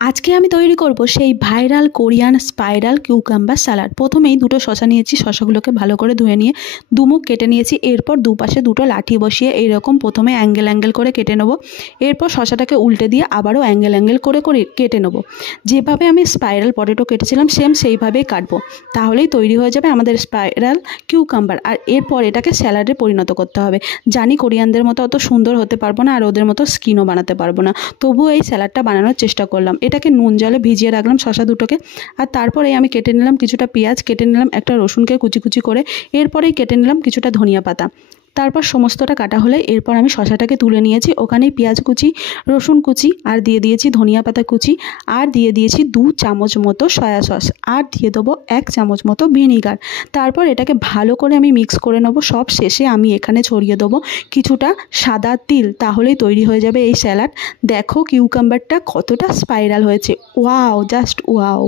আজকে আমি তৈরি করব সেই viral Korean spiral cucumber salad. প্রথমেই দুটো শসা নিয়েছি, শসাগুলোকে ভালো করে ধুয়ে নিয়ে দুমুখ কেটে নিয়েছি। এরপর দুপাশে দুটো লাঠি বসিয়ে এইরকম প্রথমে অ্যাঙ্গেল করে কেটে নেব। এরপর শসাটাকে উল্টে দিয়ে আবারও অ্যাঙ্গেল করে কেটে নেব। যেভাবে আমি স্পাইরাল পটেটো কেটেছিলাম সেম সেইভাবেই কাটবো, তাহলেই তৈরি হয়ে যাবে আমাদের স্পাইরাল কিউকাম্বার। আর এরপর এটাকে স্যালাডে পরিণত করতে হবে। জানি কোরিয়ানদের মতো অত সুন্দর হতে পারবো না, আর ওদের মতো স্কিনও বানাতে পারবো না, তবুও এই স্যালাডটা বানানোর চেষ্টা করলাম। এটাকে নুন জলে ভিজিয়ে রাখলাম শসা দুটোকে। আর তারপরে আমি কেটে নিলাম কিছুটা পেঁয়াজ, কেটে নিলাম একটা রসুনকে কুচি কুচি করে। এরপরেই কেটে নিলাম কিছুটা ধনিয়া পাতা। তারপর সমস্তটা কাটা হলে এরপর আমি শসাটাকে তুলে নিয়েছি। ওখানেই পেঁয়াজ কুচি, রসুন কুচি, আর দিয়ে দিয়েছি ধনিয়া পাতা কুচি, আর দিয়ে দিয়েছি 2 চামচ মতো সয়া সস, আর দিয়ে দেবো 1 চামচ মতো ভিনিগার। তারপর এটাকে ভালো করে আমি মিক্স করে নেবো। সব শেষে আমি এখানে ছড়িয়ে দেবো কিছুটা সাদা তিল, তাহলেই তৈরি হয়ে যাবে এই স্যালাড। দেখো কিউকাম্বারটা কতটা স্পাইরাল হয়েছে, ওয়াও, জাস্ট ওয়াও।